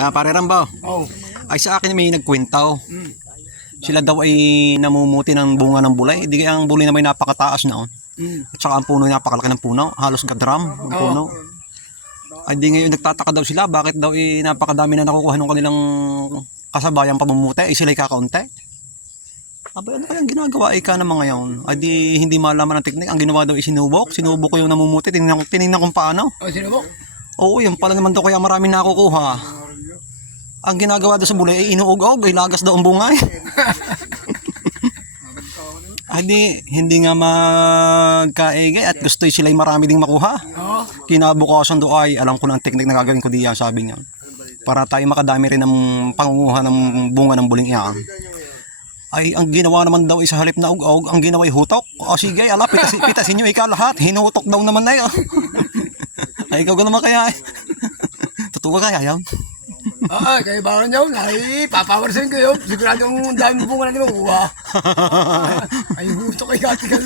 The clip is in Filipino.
Pare Rambo. Oh. Ay sa akin may nagkwentaw. Mm. Sila daw ay namumuti ng bunga ng bulay. Di kaya ang bulay na may napakataas na. Mm. At saka ang puno ay napakalaki ng puno. Halos gadram ang puno. Ay di ngayon nagtataka daw sila. Bakit daw napakadami na nakukuha ng kanilang kasabayang pamumuti. Ay sila'y kakaunti. Abay, ano kayang ginagawa ika ng mga yun? Ay di hindi malaman ang teknik. Ang ginawa daw ay sinubok. Sinubok ko yung namumuti. Tinignan kung paano. Oh, sino mo? Oo, yun pala naman daw kaya maraming nakukuha. Ang ginagawa daw sa bulay ay inuug-ug, ay lagas daw ang bungay. Ay hindi nga magkaigay at gusto sila'y marami ding makuha. Oo. Kinabukasan daw ay alam ko na ang teknik na gagawin ko diyan, sabi niya. Para tayo makadami rin ng pangunguha ng bunga ng buling iyan. Ay ang ginawa naman daw isa halip na ug-ug, ang ginawa ay hutok. O sige, ala, pitasin nyo ika lahat. Hinutok daw naman na yun. Ay ikaw naman kaya eh. Totoo kaya yan? Kayo ba rin yun? Ay, papawarsin ko yun. Siguradong dami bunga na di makuha. Ay, gusto kayo katigan.